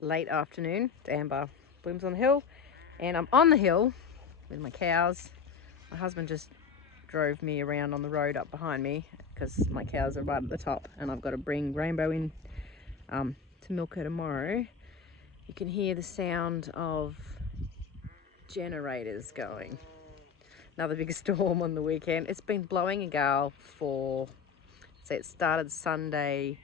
late afternoon. It's Amber. Bloom's on the hill, and I'm on the hill with my cows. My husband just drove me around on the road up behind me because my cows are right at the top, and I've got to bring Rainbow in to milk her tomorrow. You can hear the sound of generators going. Another big storm on the weekend. It's been blowing a gale for, so it started Sunday,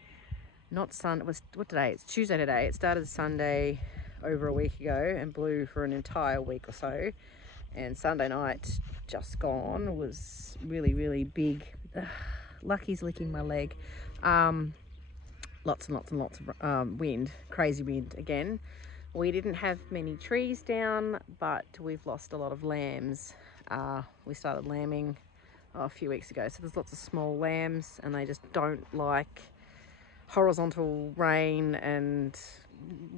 not Sun, it was, what today? It's Tuesday today. It started Sunday over a week ago and blew for an entire week or so. And Sunday night, just gone, was really, really big. Lucky's licking my leg. Lots and lots and lots of wind, crazy wind again. We didn't have many trees down, but we've lost a lot of lambs. We started lambing a few weeks ago, so there's lots of small lambs, and they just don't like horizontal rain and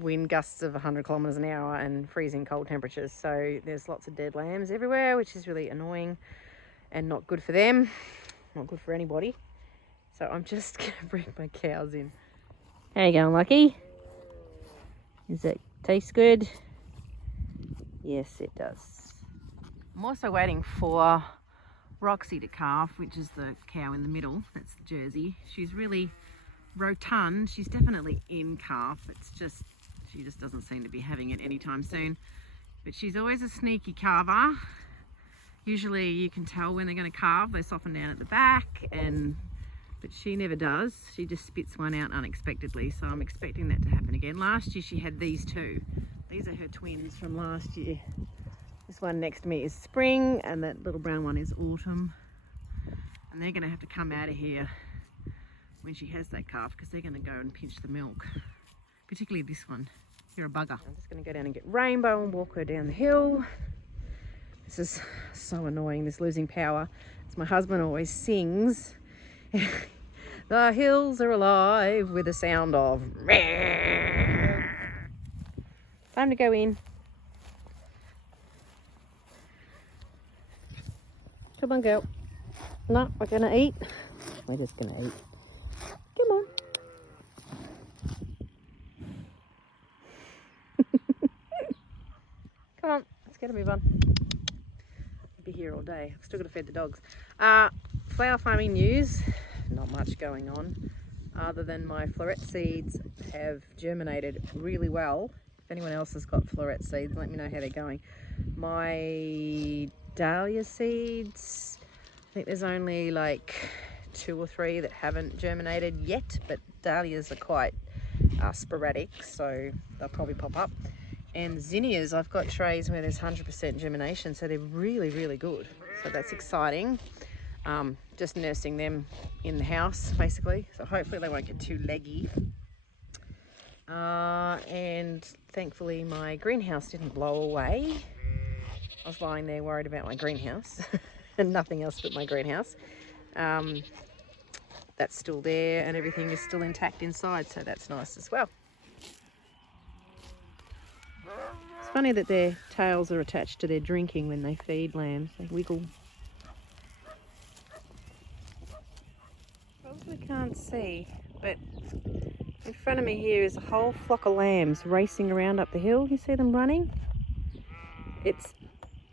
wind gusts of 100 kilometers an hour and freezing cold temperatures. So there's lots of dead lambs everywhere, which is really annoying and not good for them, not good for anybody. So I'm just gonna bring my cows in. How you going, Lucky? Does it taste good? Yes, it does. I'm also waiting for Roxy to calf, which is the cow in the middle. That's the Jersey. She's really rotund. She's definitely in calf. It's just, she just doesn't seem to be having it anytime soon. But she's always a sneaky calver. Usually you can tell when they're going to calve. They soften down at the back, but she never does. She just spits one out unexpectedly. So I'm expecting that to happen again. Last year she had these two. These are her twins from last year. This one next to me is spring, and that little brown one is autumn. And they're going to have to come out of here when she has that calf, because they're going to go and pinch the milk. Particularly this one. You're a bugger. I'm just going to go down and get Rainbow and walk her down the hill. This is so annoying, this losing power. As my husband always sings, the hills are alive with the sound of time to go in. Come on, girl. No, we're gonna eat. We're just gonna eat. Come on. Come on, let's get a move on. I'll be here all day. I've still got to feed the dogs. Flower farming news. Not much going on, other than my Floret seeds have germinated really well. If anyone else has got Floret seeds, let me know how they're going. My dahlia seeds, I think there's only like 2 or 3 that haven't germinated yet, but dahlias are quite sporadic, so they'll probably pop up. And zinnias, I've got trays where there's 100% germination, so they're really, really good. So that's exciting. Just nursing them in the house, basically. So hopefully they won't get too leggy. And thankfully my greenhouse didn't blow away. I was lying there worried about my greenhouse and nothing else but my greenhouse. That's still there, and everything is still intact inside, so that's nice as well. It's funny that their tails are attached to their drinking when they feed lambs. They wiggle. Probably can't see, but in front of me here is a whole flock of lambs racing around up the hill. You see them running? It's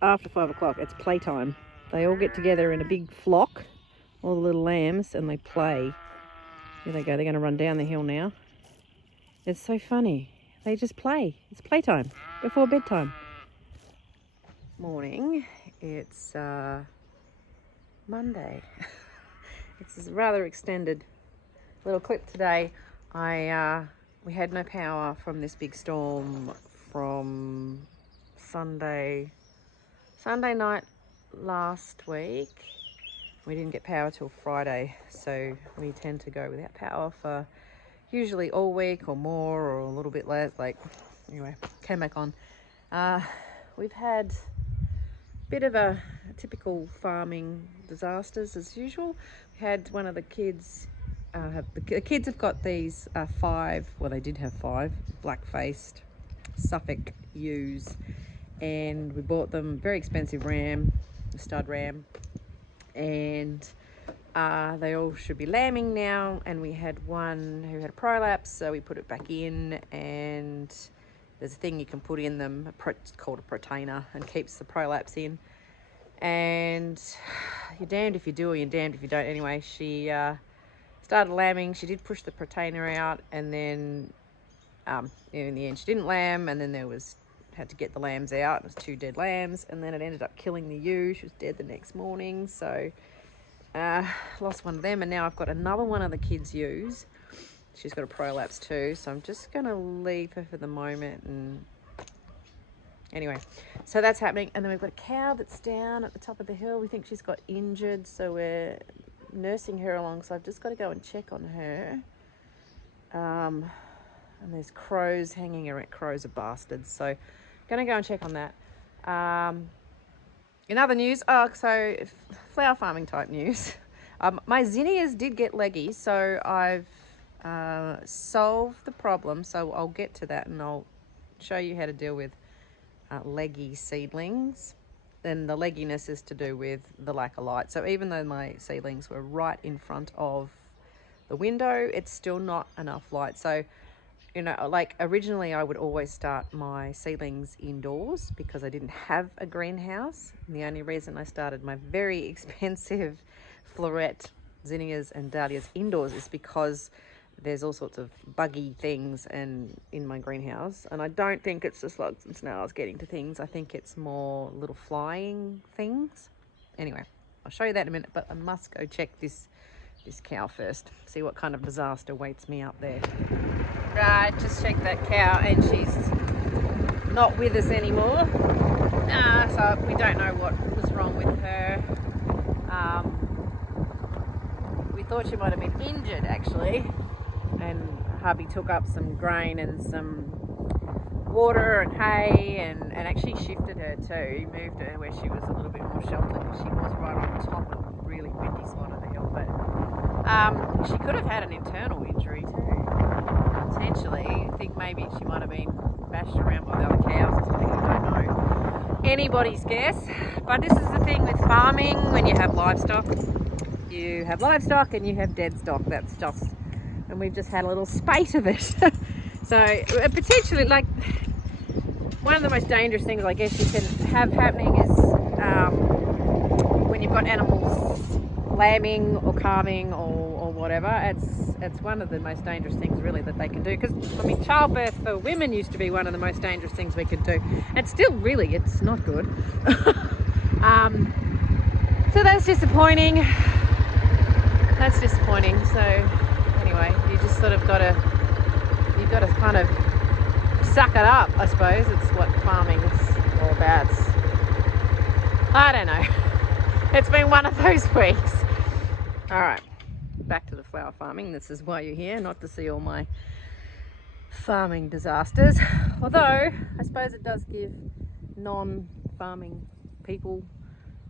after 5 o'clock. It's playtime. They all get together in a big flock, all the little lambs, and they play. Here they go. They're going to run down the hill now. It's so funny. They just play. It's playtime before bedtime. Morning. It's Monday. It's a rather extended little clip today. We had no power from this big storm from Sunday night last week. We didn't get power till Friday, so we tend to go without power for usually all week or more, or a little bit less. Like, anyway, came back on. We've had a bit of a typical farming disasters as usual. We had one of the kids, the kids have got these 5, well, they did have 5 black-faced Suffolk ewes, and we bought them, very expensive ram, a stud ram, and They all should be lambing now, and we had one who had a prolapse, so we put it back in, and there's a thing you can put in them, it's called a proteiner, and keeps the prolapse in. And you're damned if you do or you're damned if you don't. Anyway, she started lambing. She did push the proteiner out, and then in the end she didn't lamb, and then had to get the lambs out. It was 2 dead lambs, and then it ended up killing the ewe. She was dead the next morning, so lost one of them, and now I've got another one of the kids' ewes. She's got a prolapse too, so I'm just going to leave her for the moment. And anyway, so that's happening. And then we've got a cow that's down at the top of the hill. We think she's got injured, so we're nursing her along, so I've just got to go and check on her. And there's crows hanging around. Crows are bastards, so going to go and check on that. In other news, so flower farming type news, my zinnias did get leggy, so I've solved the problem. So I'll get to that, and I'll show you how to deal with leggy seedlings. Then the legginess is to do with the lack of light. So even though my seedlings were right in front of the window, it's still not enough light. So, you know, like originally I would always start my seedlings indoors because I didn't have a greenhouse. And the only reason I started my very expensive Floret, zinnias and dahlias indoors is because there's all sorts of buggy things in my greenhouse. And I don't think it's the slugs and snails getting to things. I think it's more little flying things. Anyway, I'll show you that in a minute, but I must go check this cow first, see what kind of disaster waits me up there. Right, just checked that cow, and she's not with us anymore. So we don't know what was wrong with her. We thought she might have been injured actually, and hubby took up some grain and some water and hay, and actually shifted her too. He moved her where she was a little bit more sheltered, because she was right on top of a really windy spot of the hill. But she could have had an internal injury too, potentially. I think maybe she might have been bashed around by the other cows or something. I don't know. Anybody's guess. But this is the thing with farming: when you have livestock and you have dead stock. That's just, and we've just had a little spate of it. So potentially, like, one of the most dangerous things I guess you can have happening is when you've got animals lambing or calving or whatever. It's one of the most dangerous things really that they can do, because I mean, childbirth for women used to be one of the most dangerous things we could do, and still really it's not good. So that's disappointing. So anyway, you just sort of you've got to kind of suck it up, I suppose. It's what farming is all about. I don't know. It's been one of those weeks. All right, back to the flower farming. This is why you're here, not to see all my farming disasters. Although, I suppose it does give non-farming people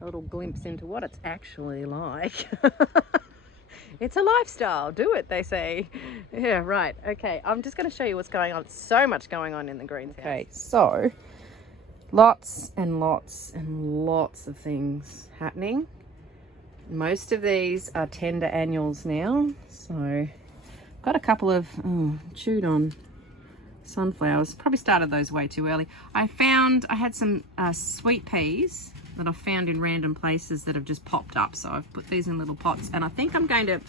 a little glimpse into what it's actually like. It's a lifestyle. Do it, they say. Yeah, right. Okay, I'm just going to show you what's going on. So much going on in the greenhouse. Okay, so lots and lots and lots of things happening. Most of these are tender annuals now. So got a couple of chewed on sunflowers. Probably started those way too early. I had some sweet peas that I've found in random places that have just popped up. So I've put these in little pots, and I think I'm going to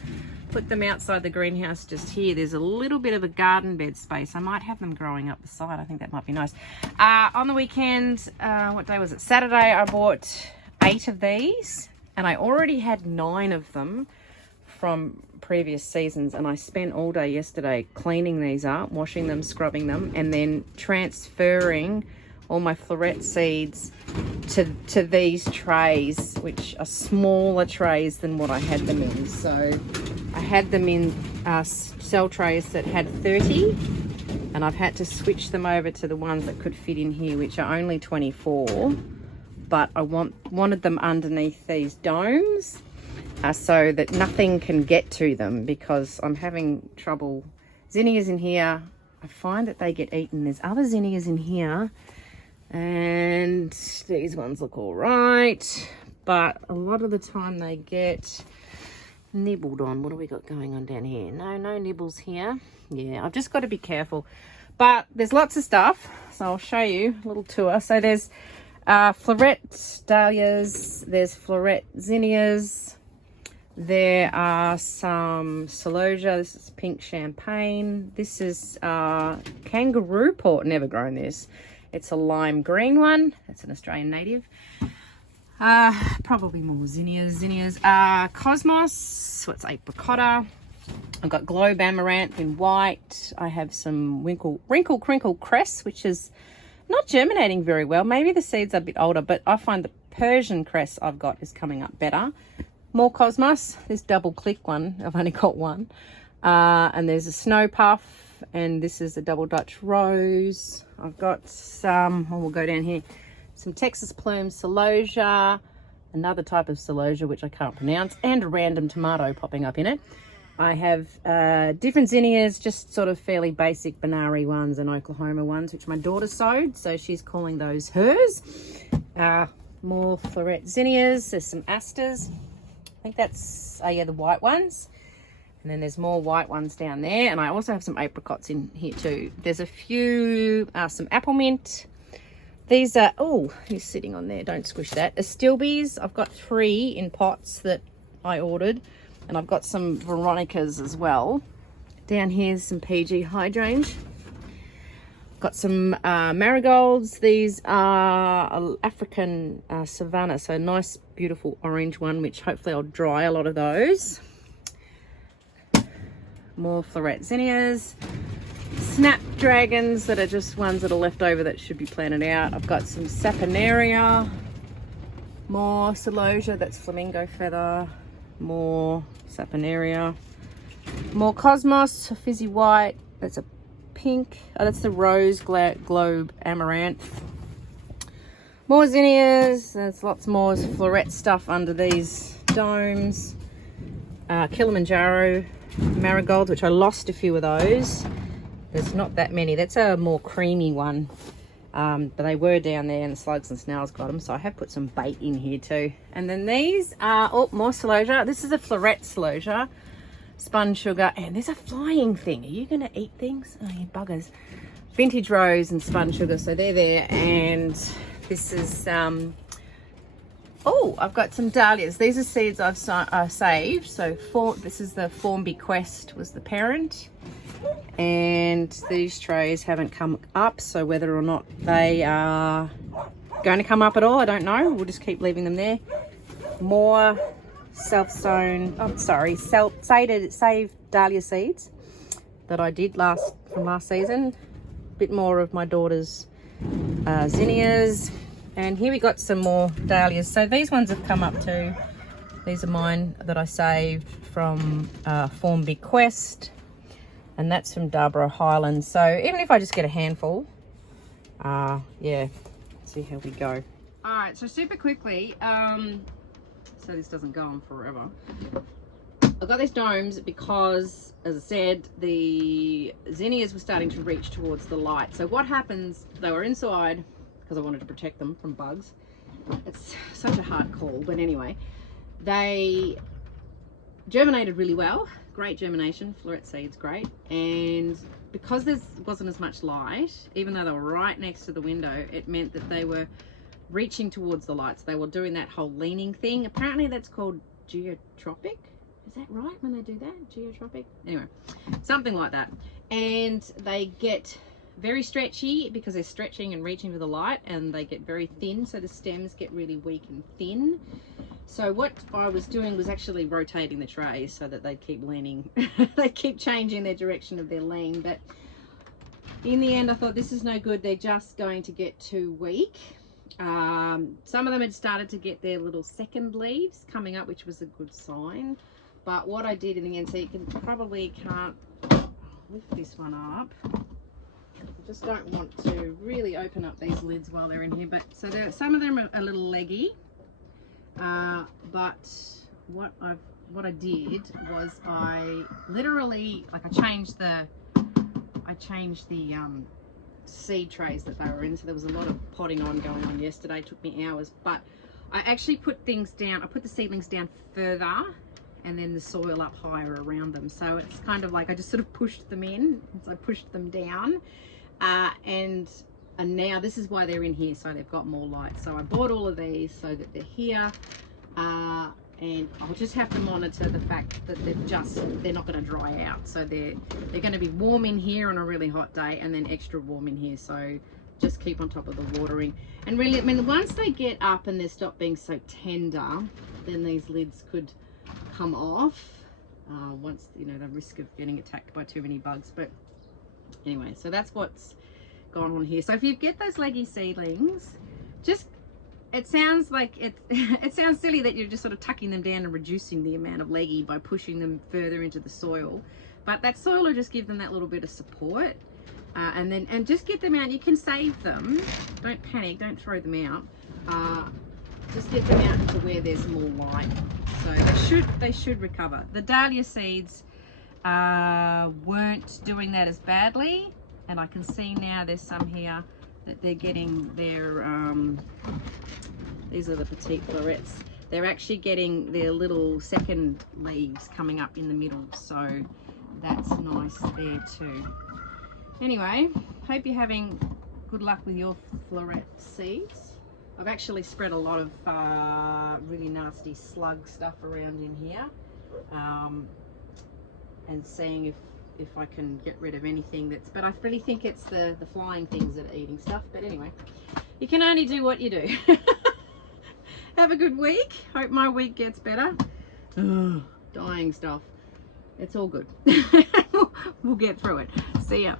put them outside the greenhouse just here. There's a little bit of a garden bed space. I might have them growing up the side. I think that might be nice. On the weekend, what day was it? Saturday, I bought 8 of these, and I already had 9 of them from previous seasons, and I spent all day yesterday cleaning these up, washing them, scrubbing them, and then transferring all my Floret seeds to these trays, which are smaller trays than what I had them in. So I had them in cell trays that had 30, and I've had to switch them over to the ones that could fit in here, which are only 24, but I wanted them underneath these domes so that nothing can get to them, because I'm having trouble. Zinnias in here, I find that they get eaten. There's other zinnias in here, and these ones look all right, but a lot of the time they get nibbled on. What do we got going on down here? No nibbles here. Yeah, I've just got to be careful. But there's lots of stuff, so I'll show you a little tour. So there's Floret dahlias, there's Floret zinnias, there are some celosia. This is pink champagne. This is kangaroo paw. Never grown this. It's a lime green one. It's an Australian native. Probably more zinnias. Cosmos. What's apricotta? I've got globe amaranth in white. I have some wrinkle crinkle cress, which is not germinating very well. Maybe the seeds are a bit older, but I find the Persian cress I've got is coming up better. More cosmos. This double click one, I've only got one. And there's a snow puff, and this is a double Dutch rose. I've got some, we'll go down here, some Texas plume celosia, another type of celosia which I can't pronounce, and a random tomato popping up in it. I have different zinnias, just sort of fairly basic Benari ones and Oklahoma ones, which my daughter sowed, so she's calling those hers. More Floret zinnias. There's some asters. I think that's, oh yeah, the white ones. And then there's more white ones down there. And I also have some apricots in here too. There's a few, some apple mint. These are, oh, he's sitting on there. Don't squish that. Astilbes. I've got 3 in pots that I ordered. And I've got some Veronicas as well. Down here's some PG hydrangea. Got some marigolds. These are African savannah, so nice beautiful orange one, which hopefully I'll dry a lot of those. More Floret zinnias. Snapdragons that are just ones that are left over that should be planted out. I've got some saponaria. More celosia, that's flamingo feather. More saponaria. More cosmos, fizzy white. That's a pink. Oh, that's the rose globe amaranth. More zinnias. There's lots more Floret stuff under these domes. Kilimanjaro marigolds, which I lost a few of those. There's not that many. That's a more creamy one. But they were down there and the slugs and snails got them, so I have put some bait in here too. And then these are, oh, more celosia. This is a Floret celosia. Spun sugar, and there's a flying thing. Are you gonna eat things? Oh, you buggers. Vintage rose and spun sugar, so they're there. And this is oh, I've got some dahlias. These are seeds I've saved. So this is the Formby Quest was the parent, and these trays haven't come up, so whether or not they are going to come up at all, I don't know. We'll just keep leaving them there. More saved dahlia seeds that I did from last season. A bit more of my daughter's zinnias, and here we got some more dahlias. So these ones have come up too. These are mine that I saved from Formby Quest, and that's from Darborough Highlands. So even if I just get a handful, yeah, see how we go. All right, so super quickly, so this doesn't go on forever. I've got these domes because, as I said, the zinnias were starting to reach towards the light. So what happens, they were inside because I wanted to protect them from bugs. It's such a hard call, but anyway, they germinated really well. Great germination, Floret seeds, great. And because there wasn't as much light, even though they were right next to the window, it meant that they were reaching towards the lights. They were doing that whole leaning thing. Apparently that's called geotropic. Is that right when they do that? Geotropic? Anyway, something like that. And they get very stretchy because they're stretching and reaching to the light, and they get very thin, so the stems get really weak and thin. So what I was doing was actually rotating the trays so that they'd keep leaning. They keep changing their direction of their lean, but in the end I thought this is no good. They're just going to get too weak. Some of them had started to get their little second leaves coming up, which was a good sign. But what I did in the end, so you can't lift this one up. I just don't want to really open up these lids while they're in here. But so some of them are a little leggy. But what I did was I literally, like, I changed the seed trays that they were in, so there was a lot of potting on going on yesterday. It took me hours, but I actually put things down. I put the seedlings down further and then the soil up higher around them. So it's kind of like I just sort of pushed them in, so I pushed them down, and now this is why they're in here, so they've got more light. So I bought all of these so that they're here, and I'll just have to monitor the fact that they're not going to dry out. So they're going to be warm in here on a really hot day, and then extra warm in here. So just keep on top of the watering. And really, I mean, once they get up and they stop being so tender, then these lids could come off. Once, you know, the risk of getting attacked by too many bugs. But anyway, so that's what's gone on here. So if you get those leggy seedlings, just, it sounds like it sounds silly that you're just sort of tucking them down and reducing the amount of leggy by pushing them further into the soil, but that soil will just give them that little bit of support, and just get them out. You can save them, don't panic, don't throw them out, just get them out into where there's more light, so they should recover. The dahlia seeds weren't doing that as badly, and I can see now there's some here that they're getting their these are the petite florets, they're actually getting their little second leaves coming up in the middle, so that's nice there too. Anyway, hope you're having good luck with your floret seeds. I've actually spread a lot of really nasty slug stuff around in here, and seeing if I can get rid of anything that's, but I really think it's the flying things that are eating stuff. But anyway, you can only do what you do. Have a good week. Hope my week gets better. Ugh, dying stuff. It's all good. We'll get through it. See ya.